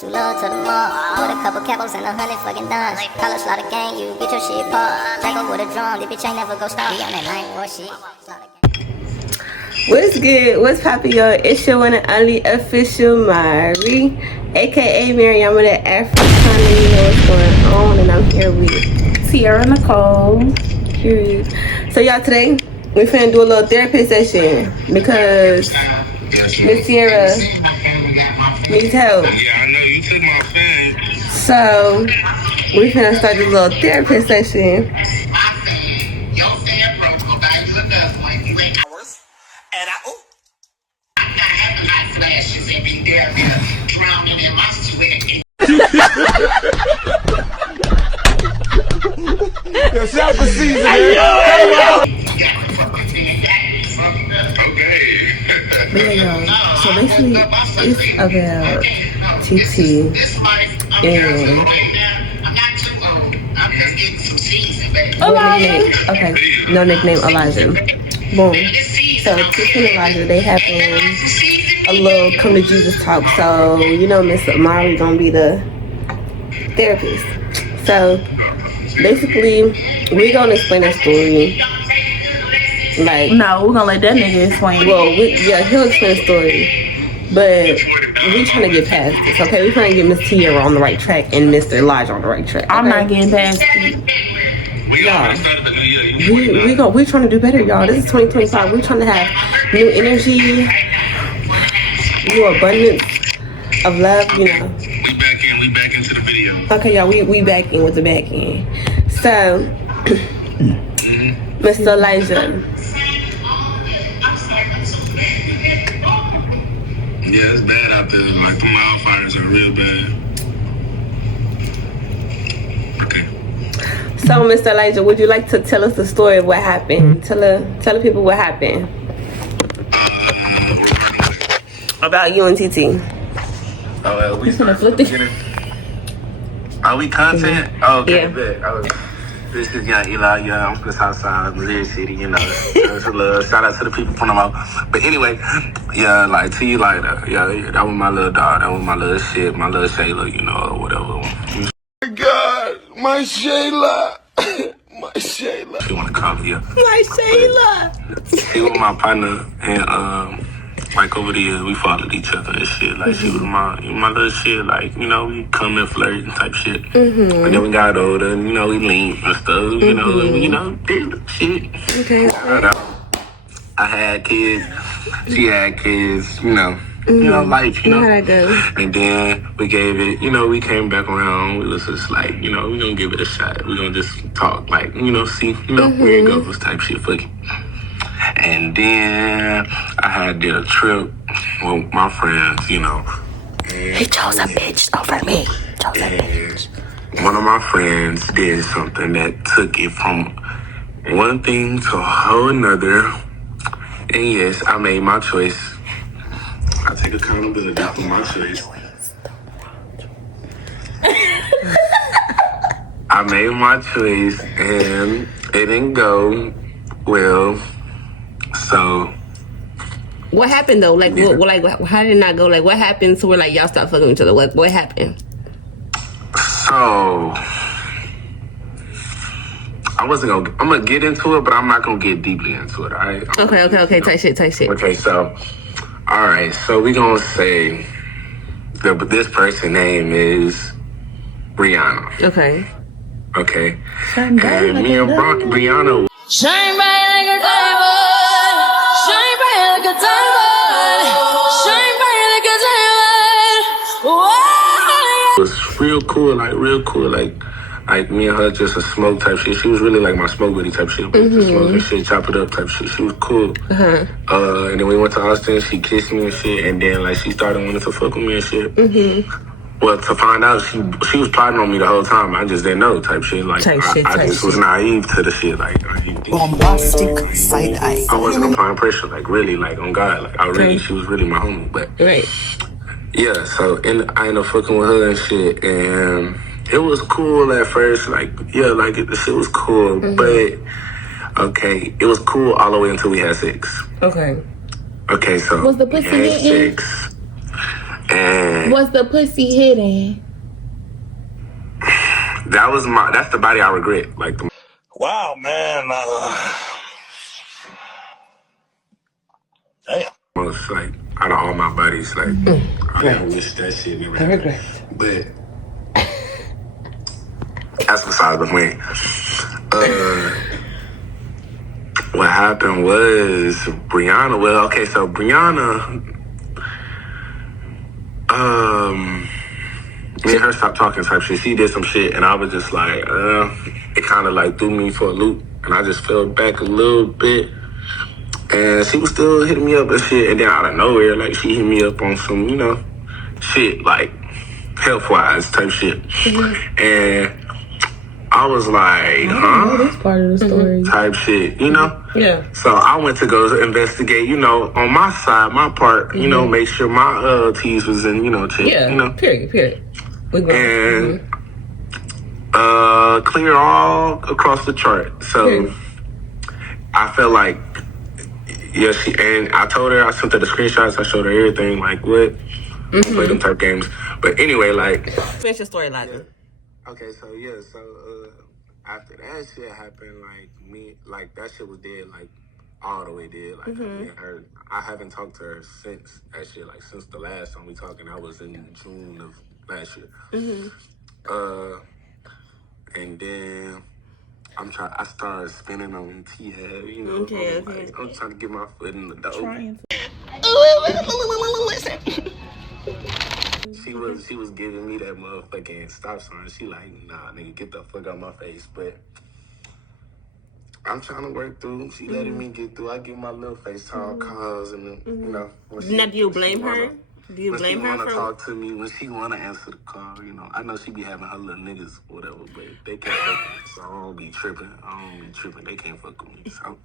Too low to the mall. With a couple capos and 100 fucking dimes. College slaughter gang, you get your shit popped. Jack up with a drum, the bitch ain't never go stop. Be on that 9 shit. What's good? What's poppin', y'all? It's your one and only official Mari, aka Mariama the Africana. You know what's going on, and I'm here with Tiara Nicole. Period. So y'all, today we finna do a little therapy session because Miss Tiara needs help. Yeah, I know you took my fan. So we finna start this little therapy session. Yo, shout for season. But yeah, y'all. So basically, it's about TT and Elijah. Okay, no nickname, Elijah. Boom. So TT and Elijah, they having a little come to Jesus talk. So you know, Miss Amari gonna be the therapist. So basically, we gonna explain our story. Like, No, we're gonna let that nigga explain. well, he'll explain the story, but we trying to get past this, okay? We trying to get Miss Tiara on the right track and Mr. Elijah on the right track. Okay? I'm not getting past it. Y'all, we're trying to do better, y'all. This is 2025. We're trying to have new energy, new abundance of love, you know. We back into the video. Okay, y'all, we back in with the back end. So, Mr. Elijah. Yeah, it's bad out there. Like, the wildfires are real bad. Okay. So, Mr. Elijah, would you like to tell us the story of what happened? Tell the people what happened about you and TT. Oh, we finna flip it. Are we content? Oh, okay, Yeah. bet. This is Young Eli. Yeah, I'm from the South Side, Missouri City, you know. Shout out to the people from the mouth. But anyway, yeah, like, to you later. Yeah, that was my little dog. That was my little shit, my little Shayla, you know, or whatever. God, my Shayla. My Shayla. If you want to call it, yeah. My Shayla. She was my partner, and like over the years we followed each other and shit. Like she was my little shit. Like, you know, we come and flirt and type shit. And then we got older, and you know, we leaned and stuff. You know, and we, you know, did shit. Okay. I had kids. She had kids. You know. You know, life, you know. How that go? And then we gave it, you know, we came back around. We was just like, you know, we gonna give it a shot. We gonna just talk, like, you know, see, you know, where it goes type shit, fuck it. And then I did a trip with my friends, you know. He chose a bitch over me. One of my friends did something that took it from one thing to a whole another. And yes, I made my choice. I take accountability for my choice. I made my choice and it didn't go well. So What happened though? Like, how did it not go? Like, what happened? So we're like, y'all stop fucking with each other. What happened? So I'm gonna get into it, but I'm not gonna get deeply into it. All right? Okay. Tight shit. Okay, so all right, so we gonna say this person's name is Brianna. Okay. Okay, and me and Brianna. Shine bright like a diamond. Shine bright like a diamond. Shine bright like a diamond. Whoa. Was real cool, like me and her just a smoke type shit. She was really like my smoke buddy type shit. Just smoke and shit, chop it up type shit. She was cool. And then we went to Austin. She kissed me and shit, and then like she started wanting to fuck with me and shit. Well, to find out, she was plotting on me the whole time. I just didn't know type shit. Like I just was naive to the shit. Like Bombastic side eye. I wasn't applying pressure. Like really, like on God. Like she was really my homie. But Right. yeah, so I ended up fucking with her and shit, and it was cool at first. Like, yeah, like the shit was cool, but okay, it was cool all the way until we had sex. Okay. Okay, so Was the pussy we had eating? sex, And Was the pussy hidden? that's the body I regret. Like the Wow, man. Damn. most, like, out of all my bodies, like, I wish that shit never happened. But that's besides the point. What happened was Brianna. Well, okay, so Brianna, me and her stopped talking type shit. She did some shit, and I was just like, it kind of like threw me for a loop, and I just fell back a little bit. And she was still hitting me up and shit, and then out of nowhere, like, she hit me up on some, you know, shit, like, health-wise type shit. And I was like, huh? This part of the story. Type shit, you know? Yeah. So I went to go investigate, you know, on my side, my part, you know, make sure my T's was in, you know, check, you know? Period. And clear all across the chart. So I felt like, yeah, and I told her, I sent her the screenshots, I showed her everything, like, what? Play them type games. But anyway, like... Finish your story, Liza. Okay, so, yeah, so, after that shit happened, like, that shit was dead, like, all the way dead. Like, I haven't talked to her since that shit, like, since the last time we talked, and I was in June of last year. And then... I started spinning on T-Head, you know. Okay. I'm trying to get my foot in the door. She was giving me that motherfucking stop sign. She like, nah, nigga, get the fuck out my face. But I'm trying to work through. She letting me get through. I give my little FaceTime calls, and then, you know. Now, do you blame her? Do you blame her for... When she wanna for... talk to me, when she wanna answer the call, you know. I know she be having her little niggas or whatever, but they can't fuck with me, so I don't be tripping. They can't fuck with me, so...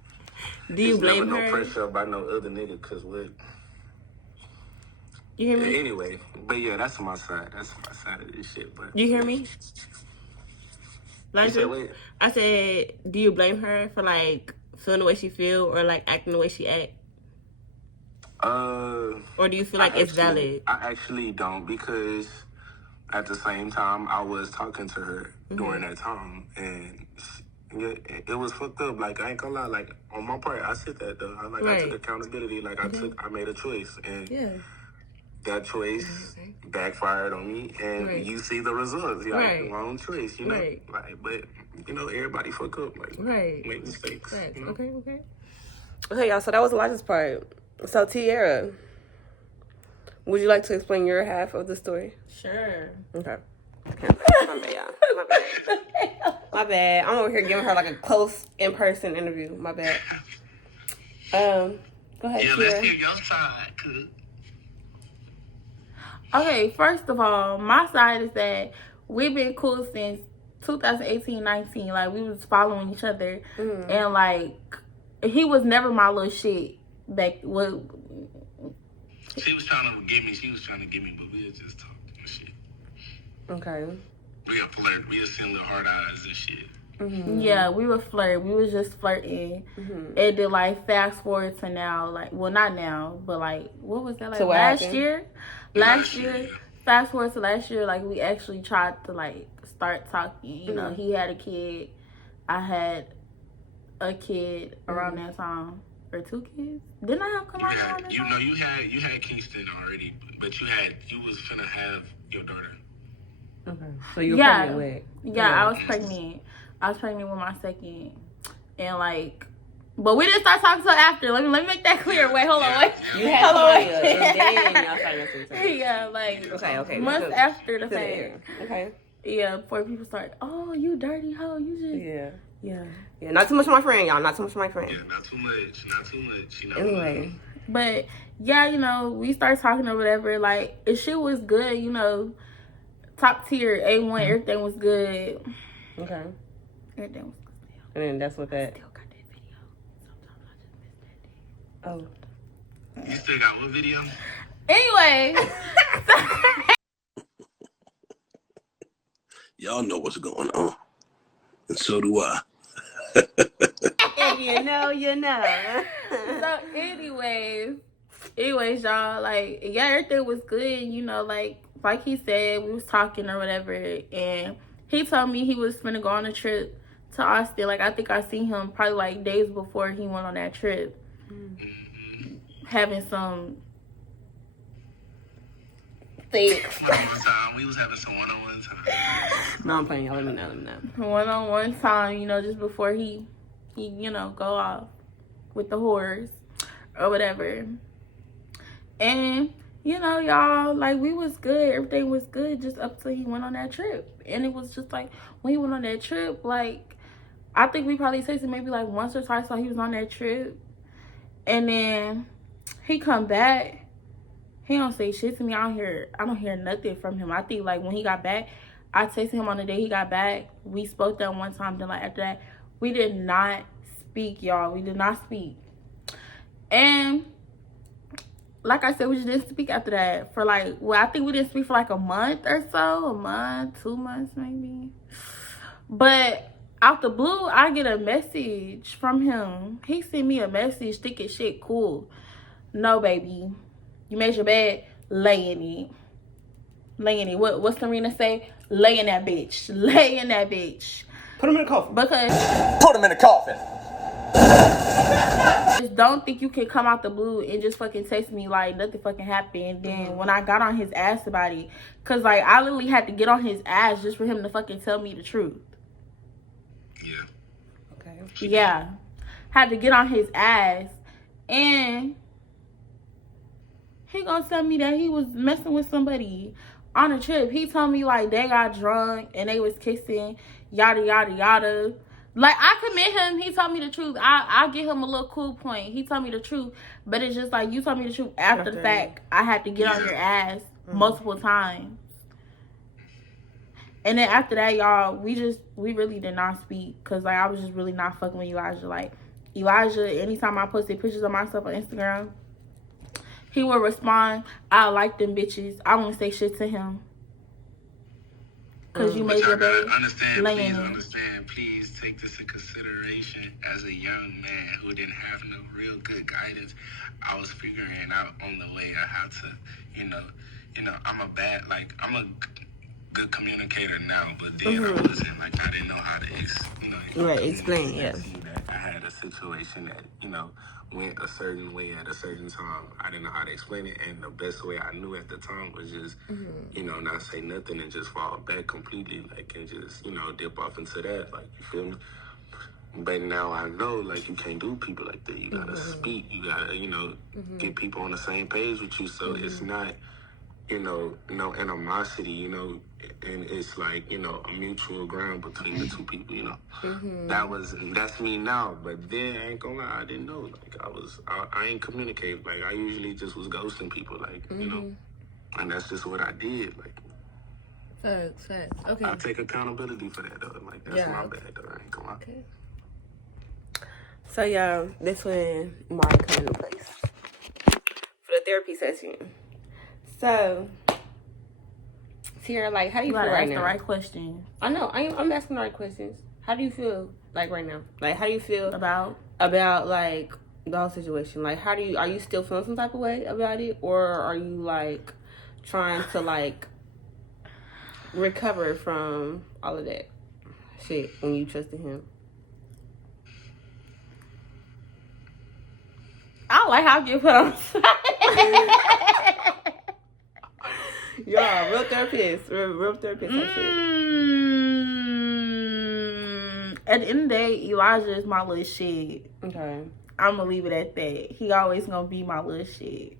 Do you blame never her? no pressure by no other nigga, cause what... You hear me? Anyway, but yeah, that's my side. That's my side of this shit, but... You hear me? You Like, said what? I said, do you blame her for, like, feeling the way she feel or, like, acting the way she act? Or do you feel like it's valid? I actually don't, because at the same time, I was talking to her during that time, and it was fucked up. Like, I ain't gonna lie, like, on my part, I said that, though. I took accountability. Like, I made a choice, and that choice backfired on me, and you see the results. Like, wrong choice, you know? Like, but, you know, everybody fuck up. Like, make mistakes. You know? Okay, y'all, so that was Elijah's part. So, Tiara, would you like to explain your half of the story? Sure. Okay. My bad, y'all. My bad. I'm over here giving her like a close in-person interview. My bad. Go ahead, Yeah, Tiara. let's hear your side, cuz. Okay, first of all, my side is that we've been cool since 2018-19. Like, we was following each other. And, like, he was never my little shit back. Well, She was trying to get me, but we were just talking and shit. Okay. We got flirt. We just seen little hard eyes and shit. yeah, we were flirting. We was just flirting. And then, like, fast forward to now. Like, well, not now, but, like, what was that? Like, So what last happened? year? Last year. Fast forward to last year, like, we actually tried to, like, start talking. You know, he had a kid. I had a kid around that time. Or 2 kids? Didn't I have come out around that time? You had Kingston already, but you was finna have your daughter. Okay. So you were pregnant with? Yeah, I was pregnant. I was pregnant with my second. And, like... But we didn't start talking until after. Let me make that clear. Wait, hold on. Wait. You had Toya, and then y'all started messing with each other. Yeah, like... Okay. Months after the fact. Okay. Yeah, before people start, oh, you dirty hoe, you just... Yeah, not too much of my friend, y'all. Not too much of my friend. Yeah, not too much. You know? Anyway. But, yeah, you know, we started talking or whatever. Like, if shit was good, you know, top tier, A1, everything was good. Okay. Everything was good. And then that's what that... Still got that video. Sometimes I just missed that day. Oh. You still got what video? Anyway. Y'all know what's going on. And so do I. If you know, you know. So, anyways, anyways, y'all, like, yeah, everything was good, you know, like he said, we was talking or whatever, and he told me he was finna go on a trip to Austin. Like, I think I seen him probably, like, days before he went on that trip, having some sex. One-on-one time. We was having some one-on-one time. No, I'm playing. Y'all let me know. One-on-one time, you know, just before he, you know, go off with the whores or whatever. And, you know, y'all, like, we was good. Everything was good just up till he went on that trip. And it was just, like, when he went on that trip, like, I think we probably texted maybe, like, once or twice while he was on that trip. And then he come back. He don't say shit to me. I don't hear nothing from him. I think, like, when he got back, I texted him on the day he got back. We spoke that one time. Then, like, after that, we did not speak, y'all. We did not speak. And like I said, we just didn't speak after that for like, well, I think we didn't speak for like a month or so. A month, 2 months maybe. But out the blue, I get a message from him. He sent me a message thinking shit cool. No, baby. You made your bed, lay in it. Lay in it. What's Serena say? Lay in that bitch. Lay in that bitch. Put him in the coffin. Because put him in the coffin. just don't think you can come out the blue and just fucking text me like nothing fucking happened. Then when I got on his ass about it, cause like I literally had to get on his ass just for him to fucking tell me the truth. Yeah. Okay. Yeah. Had to get on his ass, and he gonna tell me that he was messing with somebody on a trip. He told me like they got drunk and they was kissing, yada yada yada. Like, I commit him. He told me the truth. I give him a little cool point. He told me the truth. But it's just like, you told me the truth after the fact. I had to get on your ass multiple times. And then after that, y'all, we really did not speak. Because, like, I was just really not fucking with Elijah. Like, Elijah, anytime I posted pictures of myself on Instagram, he would respond, I like them bitches. I won't say shit to him. Because you made your bed. Understand, please take this in consideration. As a young man who didn't have no real good guidance, I was figuring out on the way I had to, you know, I'm a good communicator now, but then I wasn't, like, I didn't know how to, explain, yeah. I had a situation that, went a certain way at a certain time. I didn't know how to explain it, and the best way I knew at the time was just, not say nothing and just fall back completely, like, and just, dip off into that, like, you feel me? But now I know, like, you can't do people like that. You gotta speak. You gotta, get people on the same page with you, so it's not, no animosity, and it's like, a mutual ground between the two people, That's me now, but then I ain't gonna lie, I didn't know, like, I ain't communicate, like, I usually just was ghosting people, like, and that's just what I did, like. Facts, okay. I take accountability for that, though, like, that's my bad, though, I ain't gonna lie. Okay. So, y'all, this when Mari come into place for the therapy session. So, Tiara, like, how do you feel right now? That's the right question. I know. I'm asking the right questions. How do you feel, like, right now? Like, how do you feel about like, the whole situation? Like, are you still feeling some type of way about it? Or are you, like, trying to, like, recover from all of that shit when you trusted him? I don't like how you put on. Y'all, real therapist type shit. At the end of the day, Elijah is my little shit. Okay. I'm gonna leave it at that. He always gonna be my little shit.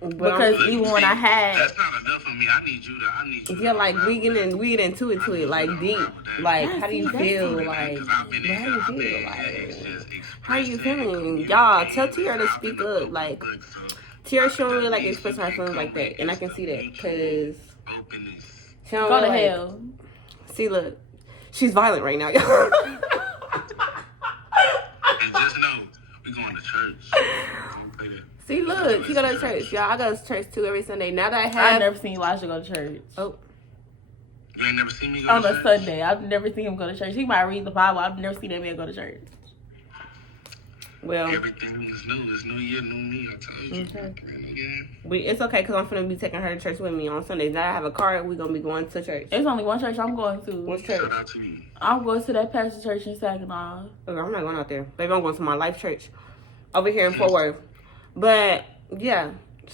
Because even when I had, that's not enough for me. I need you to. Yeah, like we get into it, like deep. Like, how do you feel? Like, how you feeling? Y'all, tell Tiara to speak up. Like, Tiara, she don't really like expressing her feelings like that, and I can see that because she don't go really, to hell. See, look, she's violent right now, y'all. And just know, we going to church. See, look, he go to church, y'all. I go to church too every Sunday. Now that I've never seen Elijah go to church. Oh. You ain't never seen me go on to a church? Sunday. I've never seen him go to church. He might read the Bible. I've never seen that man go to church. Well, Everything is new. It's new year, new me. I told you. Okay. Again. it's okay because I'm finna be taking her to church with me on Sundays. Now I have a car. We're gonna be going to church. It's only one church I'm going to. What's church? Shout out to you. I'm going to that pastor church in Saginaw. Okay, I'm not going out there. Baby, I'm going to my life church over here in Fort Worth. But, yeah.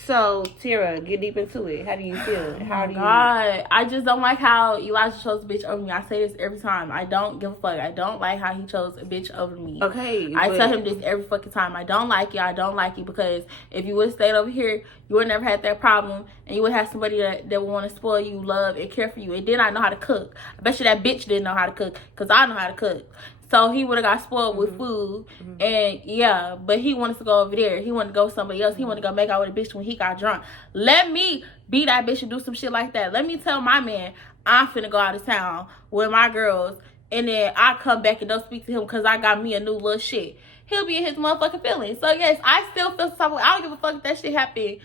So, Tira, get deep into it. How do you feel? How do you... God, I just don't like how Elijah chose a bitch over me. I say this every time. I don't give a fuck. I don't like how he chose a bitch over me. Okay. I tell him this every fucking time. I don't like it. I don't like it because if you would have stayed over here, you would never had that problem, and you would have somebody that would want to spoil you, love, and care for you, and then I know how to cook. I bet you that bitch didn't know how to cook because I know how to cook. So he would have got spoiled with food, and yeah, but he wanted to go over there. He wanted to go with somebody else. He wanted to go make out with a bitch when he got drunk. Let me be that bitch and do some shit like that. Let me tell my man I'm finna go out of town with my girls, and then I come back and don't speak to him because I got me a new little shit. He'll be in his motherfucking feelings. So yes, I still feel some type of way. I don't give a fuck if that shit happened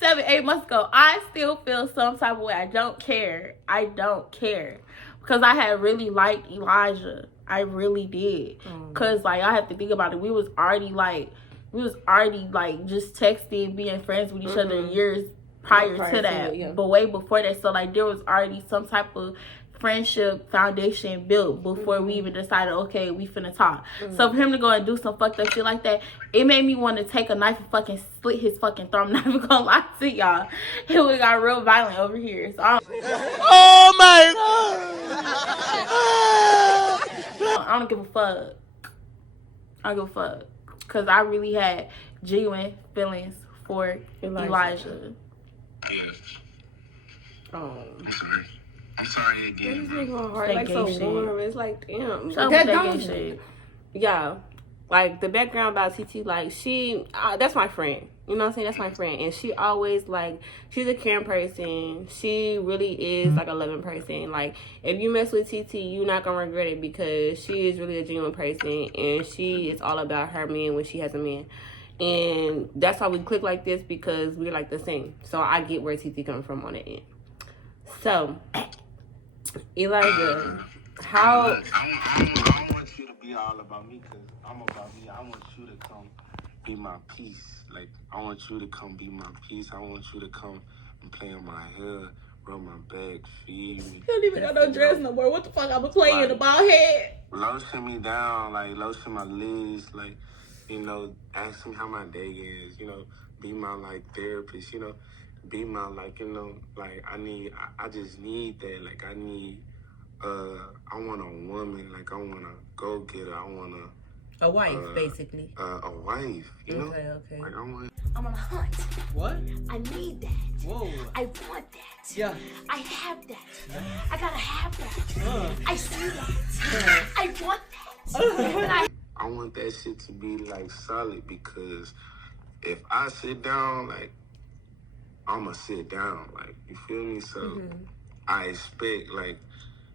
7-8 months ago. I still feel some type of way. I don't care. I don't care because I had really liked Elijah. I really did. Cause like I have to think about it. We was already like just texting, being friends with each other years prior to that. Yeah. But way before that. So like there was already some type of friendship foundation built before we even decided, okay, we finna talk. So for him to go and do some fucked up shit like that, it made me want to take a knife and fucking slit his fucking throat. I'm not even gonna lie to y'all. It would got real violent over here. So Oh my I don't give a fuck. I don't give a fuck. Because I really had genuine feelings for Elijah. Yes. Oh. I'm sorry. I'm sorry This again. nigga heart That like gay so shit. warm. It's like, damn. Shut up That with that don't gay shit. Yeah. Like, the background about TT, like, she, that's my friend. You know what I'm saying? That's my friend. And she always, like, she's a caring person. She really is, like, a loving person. Like, if you mess with TT, you're not going to regret it because she is really a genuine person. And she is all about her man when she has a man. And that's why we click like this because we're, like, the same. So I get where TT comes from on the end. So, Elijah, how... I don't want you to be all about me because I'm about me. I want you to come be my peace. Like, I want you to come be my peace. I want you to come and play on my hair, rub my back, feed me. He don't even got no dress no more. What the fuck? I'm gonna play in the bald head. Lotion me down, like, lotion my legs, like, you know, ask me how my day is, you know, be my, like, therapist, you know, be my, like, you know, like, I just need that, like, I want a woman, like, I want a go-getter, I want A wife, basically. a wife, you know? Okay. Like, I'm on a hunt. What? I need that. Whoa. I want that. Yeah. I have that. I gotta have that. I see that. I want that. I want that shit to be, like, solid because if I sit down, like, I'ma sit down, like, you feel me? So I expect, like,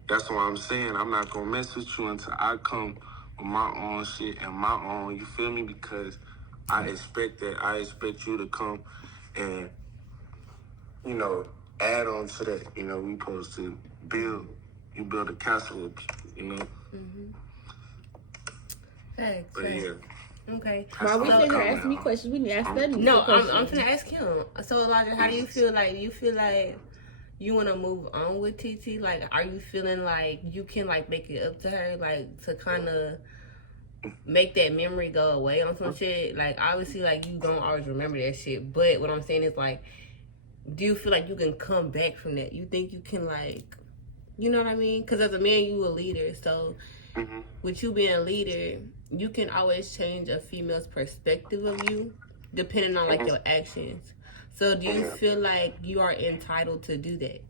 that's what I'm saying. I'm not gonna mess with you until I come with my own shit and my own, you feel me? Because I expect that. I expect you to come and, you know, add on to that. You know, we supposed to build a castle with people, you know? Thanks. But yeah. Okay. While we So- sitting here asking me questions, we need to ask that No, I'm questions. gonna ask him. So Elijah, how do you feel like? You feel like you want to move on with TT? Like, are you feeling like you can like make it up to her, like to kind of make that memory go away on some shit? Like, obviously, like you don't always remember that shit. But what I'm saying is like, do you feel like you can come back from that? You think you can like, you know what I mean? Because as a man, you a leader. So with you being a leader, you can always change a female's perspective of you depending on like your actions. So do you feel like you are entitled to do that?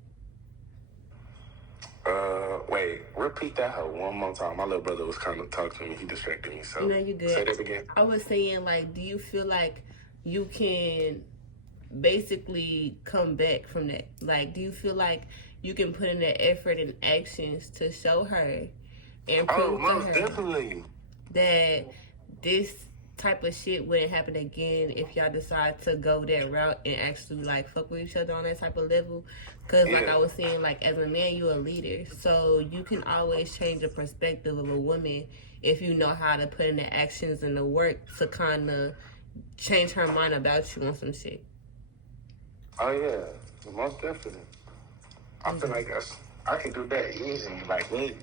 Wait, repeat that one more time. My little brother was kind of talking to me. He distracted me. So No, you good. say that again. I was saying, like, do you feel like you can basically come back from that? Like, do you feel like you can put in the effort and actions to show her and Oh, prove most to her definitely. that this type of shit wouldn't happen again if y'all decide to go that route and actually like fuck with each other on that type of level. Cause like I was saying, like as a man, you a leader, so you can always change the perspective of a woman if you know how to put in the actions and the work to kind of change her mind about you on some shit. Oh yeah, most definitely. I feel like I can do that easily, like me.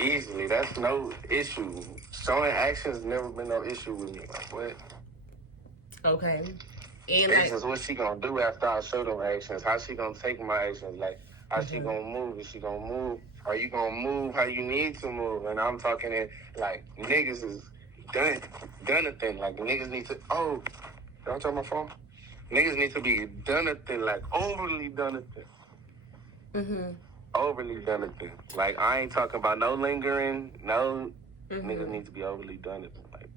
Easily, that's no issue. Showing actions never been no issue with me. Like what? Okay. And It's just what she gonna do after I show them actions. How she gonna take my actions? Like how she gonna move? Is she gonna move? Are you gonna move how you need to move? And I'm talking in like niggas is done a thing. Like niggas need to. Oh, did I turn my phone? Niggas need to be done a thing. Like overly done a thing. Overly done a thing. Like I ain't talking about no lingering. No niggas need to be overly done a thing. Like.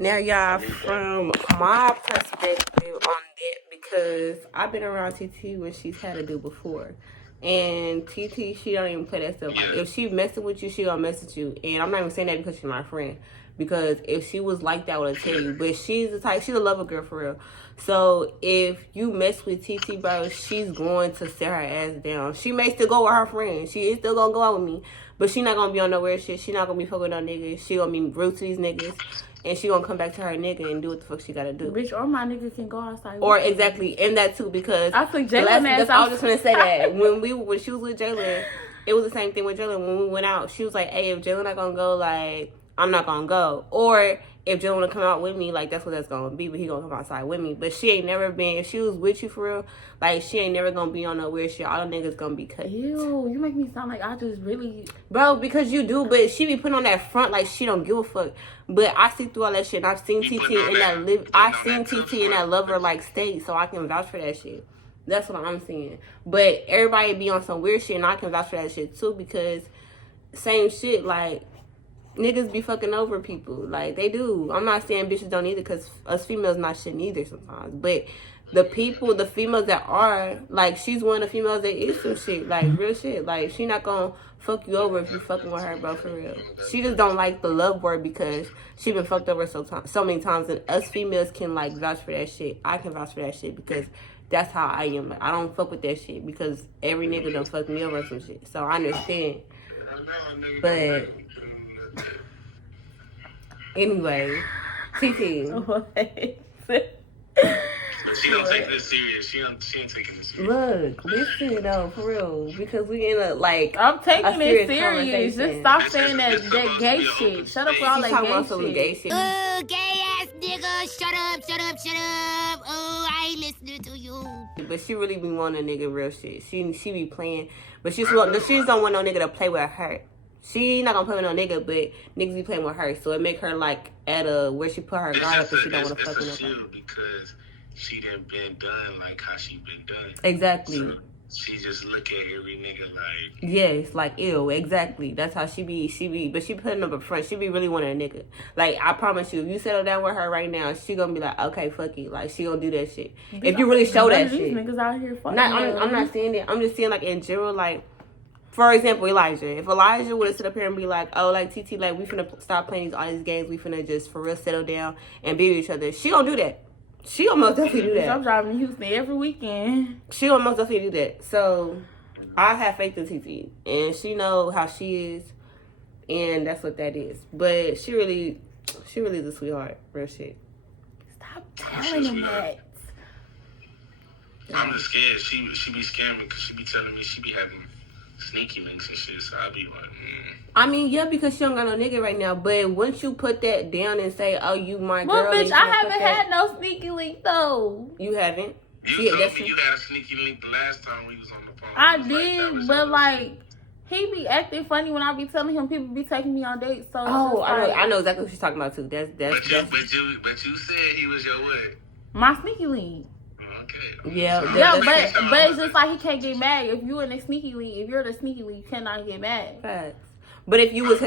Now, y'all, from my perspective on that, because I've been around TT when she's had a dude before. And TT, she don't even play that stuff. Like, if she messing with you, she gonna mess with you. And I'm not even saying that because she's my friend. Because if she was like that, I would have tell you. But she's the type, she's a lover girl for real. So if you mess with TT, bro, she's going to set her ass down. She may still go with her friends. She is still gonna go out with me. But she not gonna be on no weird shit. She not gonna be fucking with no niggas. She gonna be rude to these niggas. And she gonna come back to her nigga and do what the fuck she gotta do. Bitch, or my nigga can go outside. Or exactly, and that too, because I took Jalen ass I was just gonna say that. When she was with Jalen, it was the same thing with Jalen. When we went out, she was like, hey, if Jalen not gonna go, like, I'm not gonna go. Or if Jalen wanna come out with me, like, that's what that's gonna be, but he gonna come outside with me. But she ain't never been, if she was with you for real, like, she ain't never gonna be on no weird shit. All the niggas gonna be cut. Ew, you make me sound like I just really... Bro, because you do, but she be putting on that front like she don't give a fuck. But I see through all that shit, and I've seen TT in that lover like state, so I can vouch for that shit. That's what I'm saying. But everybody be on some weird shit, and I can vouch for that shit too, because same shit, like, niggas be fucking over people. Like, they do. I'm not saying bitches don't either, because us females not shit neither sometimes. But the females that are, like, she's one of the females that is some shit. Like, real shit. Like, she not gonna fuck you over if you fucking with her, bro, for real. She just don't like the love word because she been fucked over so many times. And us females can, like, vouch for that shit. I can vouch for that shit because that's how I am. I don't fuck with that shit because every nigga done fucked me over or some shit. So I understand. But anyway, TT. She don't take this serious. She ain't taking this serious. Look, listen though, for real, because we in a like. I'm taking it serious. Conversation. Just stop saying that gay shit. Shut up for all that gay shit. Oh, gay ass nigga, shut up. Oh, I ain't listening to you. But she really be wanting a nigga real shit. She be playing, but she just don't want no nigga to play with her. She not gonna play with no nigga, but niggas be playing with her, so it make her like at a where she put her guard up and she don't want to fuck with nobody. Because she done been done like how she been done. Exactly. So she just look at every nigga like. Yes, like ew, exactly. That's how she be, but she putting up a front. She be really wanting a nigga. Like I promise you, if you settle down with her right now, she gonna be like, okay, fuck it. Like she gonna do that shit. If you really show that shit. These niggas out here fucking. I'm not saying that. I'm just saying like in general, like. For example, Elijah. If Elijah would have sit up here and be like, oh, like, TT, like, we finna stop playing all these games. We finna just, for real, settle down and be with each other. She gonna do that. She gonna most definitely do that. I'm driving to Houston every weekend. She gonna most definitely do that. So, I have faith in TT. And she know how she is. And that's what that is. But she really is a sweetheart. Real shit. Stop telling him that. I'm just scared. She be scaring me because she be telling me she be having sneaky links and shit, so I be like, I mean, yeah, because she don't got no nigga right now. But once you put that down and say, "Oh, you my girl," well, bitch, I haven't had no sneaky link though. You haven't. You told me you had a sneaky link the last time we was on the phone. I did, but like he be acting funny when I be telling him people be taking me on dates. So I know exactly what she's talking about too. That's. But you said he was your what? My sneaky link. Okay. Yeah, but it's just like he can't get mad if you in a sneaky league. If you're the sneaky league, you cannot get mad. Facts. But if you was,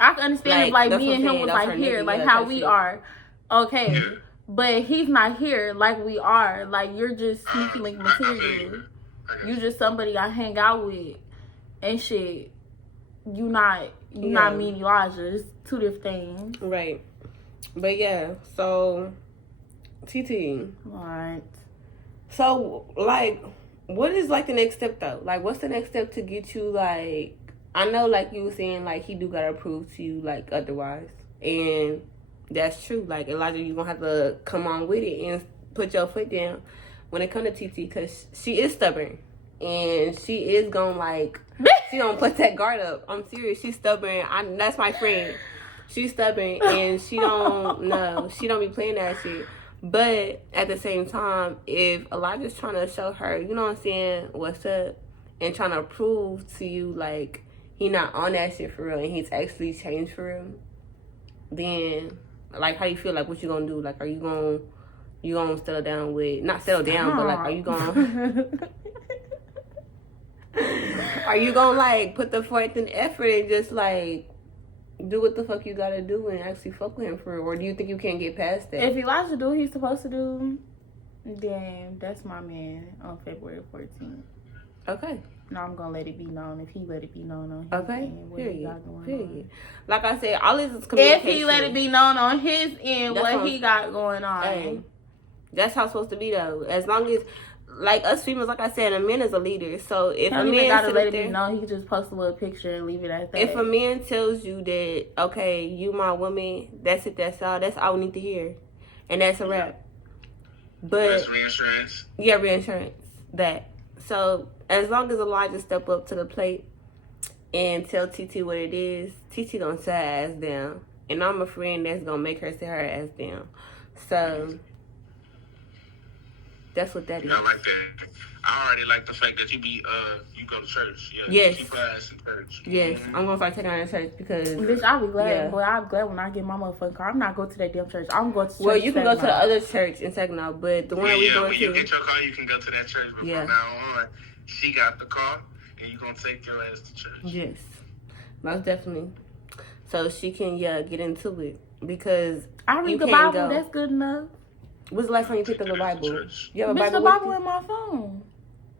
I can understand like, if like me and him was like here, like how we are, okay. Yeah. But he's not here like we are. Like you're just sneaky link material. You just somebody I hang out with and shit. you not me and Elijah. It's two different things. Right. But yeah, so TT. Right. So like, what is like the next step though? Like, what's the next step to get you like? I know, like you were saying, like he do gotta prove to you like otherwise, and that's true. Like Elijah, you gonna have to come on with it and put your foot down when it comes to TT, because she is stubborn and she is gonna like she don't put that guard up. I'm serious. She's stubborn. That's my friend. She's stubborn and she don't be playing that shit. But at the same time, if Elijah's trying to show her, you know what I'm saying, what's up, and trying to prove to you like he not on that shit for real and he's actually changed for real, then like how you feel, like what you gonna do? Like are you gonna settle down with, not settle down, but like are you gonna like put the forth and effort and just like do what the fuck you gotta do and actually fuck with him for real? Or do you think you can't get past that? If Elijah do what he's supposed to do, then that's my man on February 14th. Okay. No, I'm gonna let it be known if he let it be known on his Okay. end. What he got going Period. on. Like I said, all this is communication. If he let it be known on his end what he got going on. Hey, that's how it's supposed to be though. As long as, like us females, like I said, a man is a leader. So if a man gotta let it be known, he can just post a little picture and leave it at that. If a man tells you that, okay, you my woman, that's it, that's all we need to hear, and that's a wrap. But That's reinsurance. yeah, reinsurance. That. So as long as Elijah step up to the plate and tell TT what it is, TT gonna sit her ass down, and I'm a friend that's gonna make her sit her ass down. So that's what that is. I like that. I already like the fact that you go to church. Yeah, Yes. Keep her ass in church. Yes, I'm gonna start taking her to church because. Bitch, I'll be glad. Yeah. Boy, I'll be glad when I get my motherfucking car. I'm not going to that damn church. I'm going to church. Well, you can go to the Saginaw. other church in Saginaw, but the one we Yeah, going when you to. get your car, you can go to that church. But Yeah. from now on, she got the car, and you gonna take your ass to church. Yes, most definitely. So she can get into it because I read you the can't Bible. go. That's good enough. When's the last time you picked up the Bible? You have a Bitch, the Bible Bible with in my phone.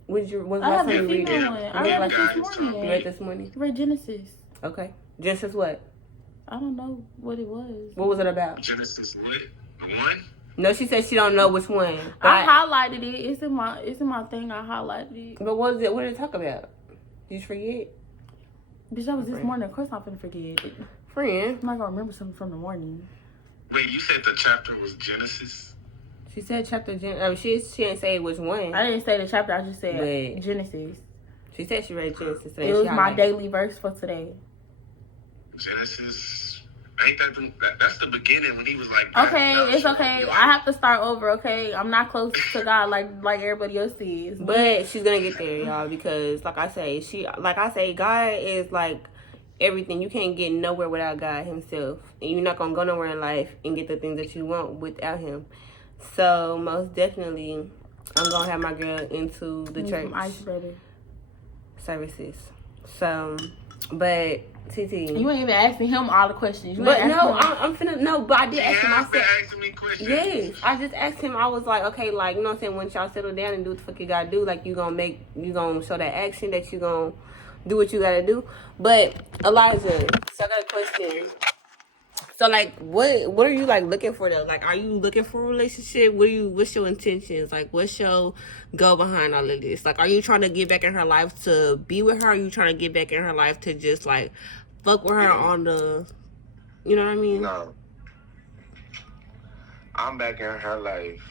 you? When's the I last have time you a read female it? one. I read it this You morning. read this morning? I read Genesis. Okay. Genesis what? I don't know what it was. What was it about? Genesis what? 1? No, she said she don't know which one. I highlighted it. It's in my thing. I highlighted it. But what was it? What did it talk about? Did you forget? Bitch, that was this morning. Of course, I'm finna forget. Friend. I'm not gonna remember something from the morning. Wait, you said the chapter was Genesis? She said chapter she didn't say which one. I didn't say the chapter. I just said Wait. Genesis. She said she read Genesis today. It was She my highlighted. daily verse for today. Genesis. Ain't that's the beginning when he was like. Okay, it's okay. I have to start over. Okay, I'm not close to God like everybody else is. But she's gonna get there, y'all, because like I say, God is like everything. You can't get nowhere without God himself. And you're not gonna go nowhere in life and get the things that you want without him. So most definitely I'm gonna have my girl into the Need church some ice, baby. services. So but TT, You ain't even asking him all the questions. You but ain't no, asking him. I'm finna no, but I did ask him. I been said asking me questions. yes. I just asked him. I was like, okay, like you know what I'm saying. Once y'all settle down and do what the fuck you gotta do, like you gonna show that action that you gonna do what you gotta do. But Elijah, so I got a question. So like, what are you like looking for though? Like, are you looking for a relationship? What's your intentions? Like, what's your goal behind all of this? Like, are you trying to get back in her life to be with her? Or are you trying to get back in her life to just like fuck with her on the, you know what I mean? No. I'm back in her life.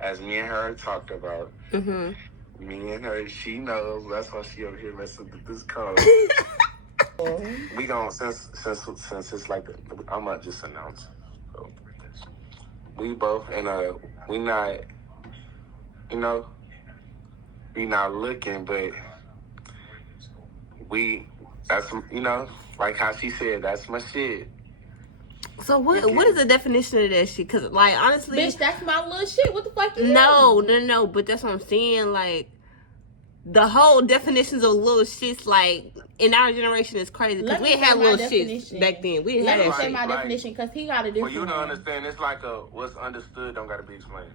As me and her talked about. Mhm. Me and her, she knows. That's why she over here messing with this code. We gon' since it's like I'ma just announce. So, we both we not, you know, we not looking, but that's you know, like how she said, that's my shit. So what is the definition of that shit? Cause like honestly, Bitch, that's my little shit. What the fuck you no. But that's what I'm saying. Like the whole definitions of little shits, like in our generation, is crazy. Cause Let we me ain't had say my little definition. shits back then. We didn't Let have me that say shit. my Like, definition because he got a For different you to one. understand, it's like what's understood don't gotta be explained.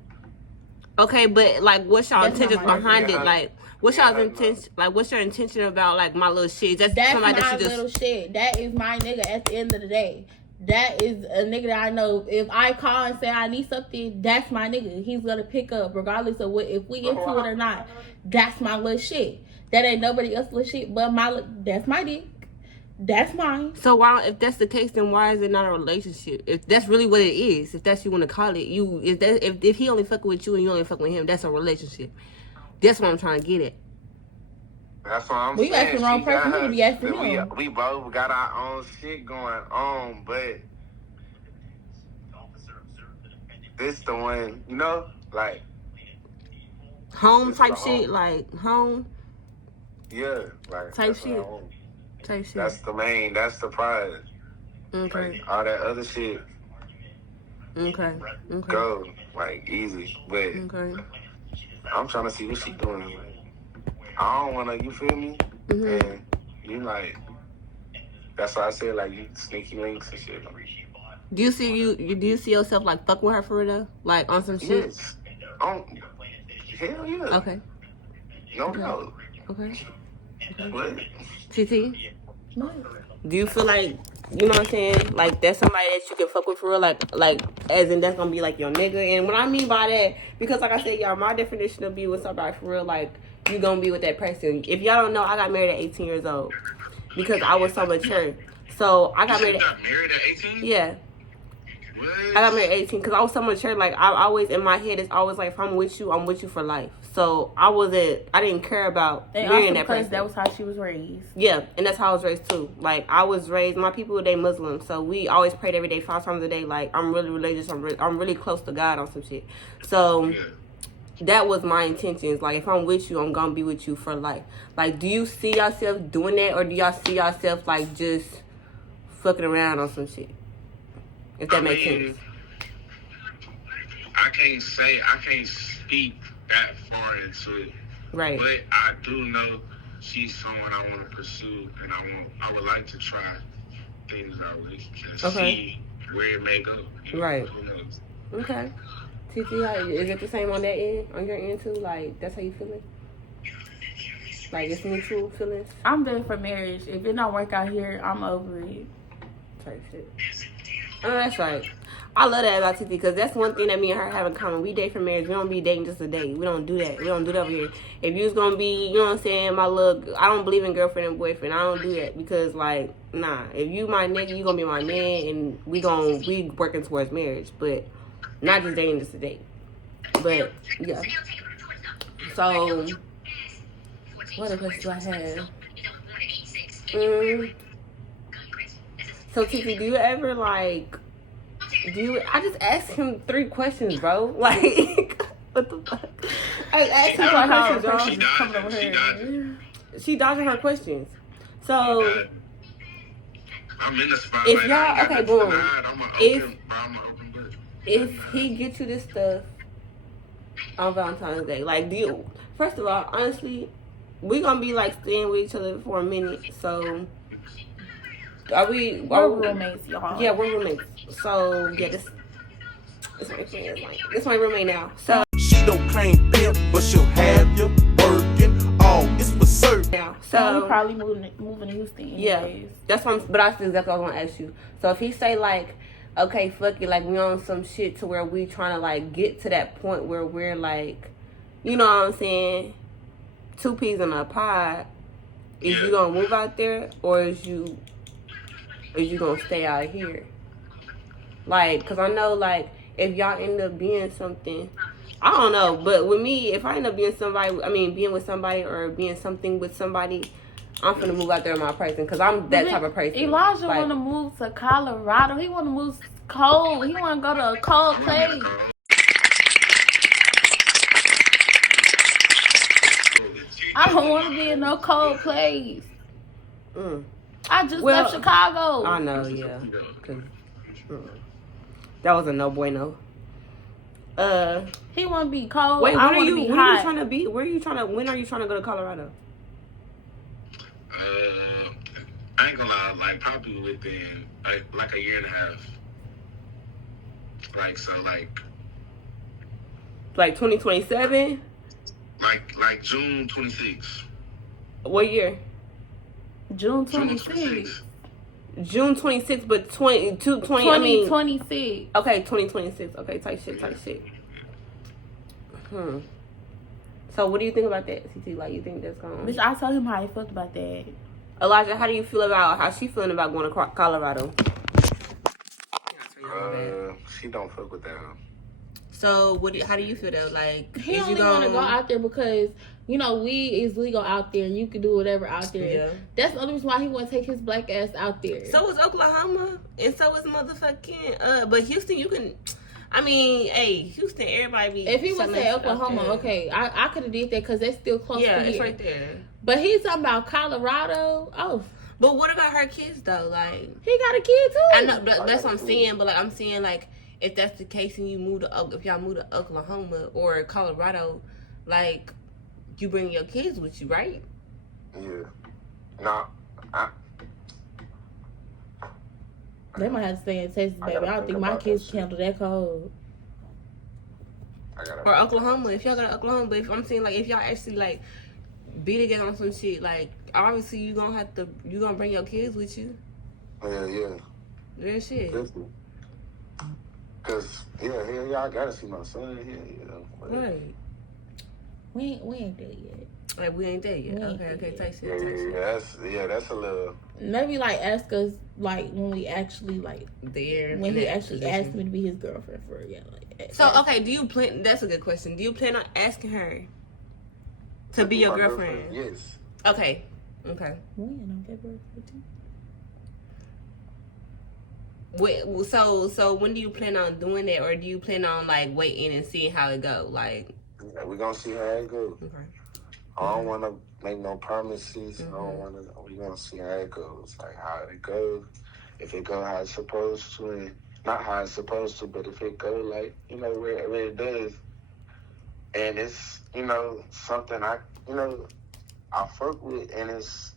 Okay, but like what's y'all That's not intentions my behind it? definition. Like What's y'all's intention? Like, what's your intention about like my little shit? That's That's somebody my that you just. little shit. That is my nigga at the end of the day. That is a nigga that I know. If I call and say I need something, that's my nigga. He's gonna pick up regardless of what, if we into it or not. That's my little shit. That ain't nobody else's little shit but that's my dick. That's mine. So why, if that's the case, then why is it not a relationship? If that's really what it is, if that's what you want to call it, if he only fucking with you and you only fucking with him, that's a relationship. That's what I'm trying to get at. That's what I'm We saying. asking the wrong person. We need to be asking him. We both got our own shit going on, but this the one, you know, like Home this type is the shit, home. like home Yeah, like Type that's shit. our own. type shit. That's the main. That's the prize. Okay. Like, all that other shit Okay. go like easy, but Okay. I'm trying to see what she doing. Like, I don't wanna, you feel me? Mm-hmm. And you like, that's why I said like you sneaky links and shit. Do you see yourself like fuck with her for real though? Like on some shit? Yes. Hell yeah. Okay. No doubt. Okay. But TT? Do you feel like, you know what I'm saying? Like that's somebody that you can fuck with for real? Like as in that's gonna be like your nigga. And what I mean by that, because like I said, y'all, my definition of be with somebody for real, like you gonna be with that person. If y'all don't know, I got married at 18 years old because I was so mature. So I got married at 18? yeah. What? I got married at 18 because I was so mature. Like I always in my head, it's always like if I'm with you for life. So I didn't care about And marrying also that because person. that was how she was raised. Yeah, and that's how I was raised too. Like I was raised, my people they Muslim, so we always prayed every day, 5 times a day. Like I'm really religious. I'm really close to God on some shit. So that was my intentions. Like if I'm with you, I'm gonna be with you for life. Like, do you see yourself doing that, or do y'all see yourself like just fucking around on some shit? If that makes sense. I can't speak that far into it. Right. But I do know she's someone I want to pursue, and I would like to try things out with and see where it may go. Right. Who knows? Okay. TT, is it the same on that end? On your end too? Like that's how you feeling? Like it's mutual feelings? I'm ready for marriage. If it don't work out here, I'm over it. Type shit. Oh, that's right. I love that about TT because that's one thing that me and her have in common. We date for marriage. We don't be dating just a date. We don't do that. We don't do that over here. If you was gonna be, you know what I'm saying, my look, I don't believe in girlfriend and boyfriend. I don't do that because like, nah. If you my nigga, you gonna be my man, and we working towards marriage, but not just dating just a date. But yeah. So, what other questions do I have? So TT, do you ever like? I just asked him 3 questions, bro. Like, what the fuck? I asked him 3 questions, y'all. She dodging her questions. So, I'm in the spot. if y'all, okay, boom. If he get you this stuff on Valentine's Day, like, first of all, honestly, we gonna be like staying with each other for a minute. So, we're roommates, y'all. Yeah, we're roommates. So yeah, this my friend. Like, this my roommate now. So She don't claim pimp, but she'll have you working. Oh, it's for certain. now, So we so probably moving to Houston. yeah, Anyways. that's what. But that's exactly what I was gonna ask you. So if he say like, okay, fuck it, like we on some shit to where we trying to like get to that point where we're like, you know what I'm saying, 2 peas in a pod. Is you gonna move out there, or is you gonna stay out here? Like, cause I know like if y'all end up being something, I don't know, but with me, if I end up being being with somebody or being something with somebody, I'm finna move out there with my person, cause I'm that type of person. Elijah like, want to move to Colorado. He want to move cold. He want to go to a cold place. I don't want to be in no cold place. I just left Chicago. I know, yeah. 'Cause, that was a no bueno. He want to be cold. Wait, I when are want to you be hot. trying to be? When are you trying to go to Colorado? I ain't gonna lie, like probably within like a year and a half. Like, so like 2027? Like June 26th. What year? June 26th. June 26th, but 2026. Okay, 2026. Okay, type shit. So what do you think about that, CT? Like, you think that's going? Bitch, I told him how he felt about that. Elijah, how do you feel about how she feeling about going to Colorado? She don't fuck with that. So how do you feel though? Like, He only want to go out there because, you know, weed is legal out there and you can do whatever out there. Yeah. That's the only reason why he want to take his black ass out there. So is Oklahoma, and so is motherfucking but Houston. You can, I mean, hey, Houston, everybody be. If he would say Oklahoma, okay, I could have did that because that's still close to here. Yeah, it's right there. But he's talking about Colorado. Oh. But what about her kids though? Like, He got a kid too. I know that's what I'm saying. But like, I'm saying like, if that's the case and you move to, if y'all move to Oklahoma or Colorado, like, you bring your kids with you, right? Yeah. Nah. They might have to stay in Texas, baby. I don't think my kids can handle that cold. Or Oklahoma, if y'all go to Oklahoma. But if I'm saying like, if y'all actually like be together on some shit, like obviously you gonna bring your kids with you. Yeah. Real shit. Definitely. Cause I gotta see my son here. Right. We ain't there yet. Like, we ain't there yet. Okay, take shit. That's a little. Maybe like ask us like when we actually like there. When he actually asked me to be his girlfriend for So okay, do you plan? That's a good question. Do you plan on asking her to be your girlfriend? Yes. Okay. When on February 14th. Wait, so when do you plan on doing that, or do you plan on like waiting and seeing how it go? Like, we're gonna see how it goes. Okay. I don't want to make no promises. I don't want to. We're gonna see how it goes. Like how it goes. If it go how it's supposed to, and not how it's supposed to, but if it go like where it does, and it's something I fuck with, and it's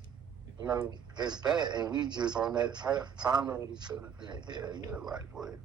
it's that, and we just on that time with each other. Yeah, like what?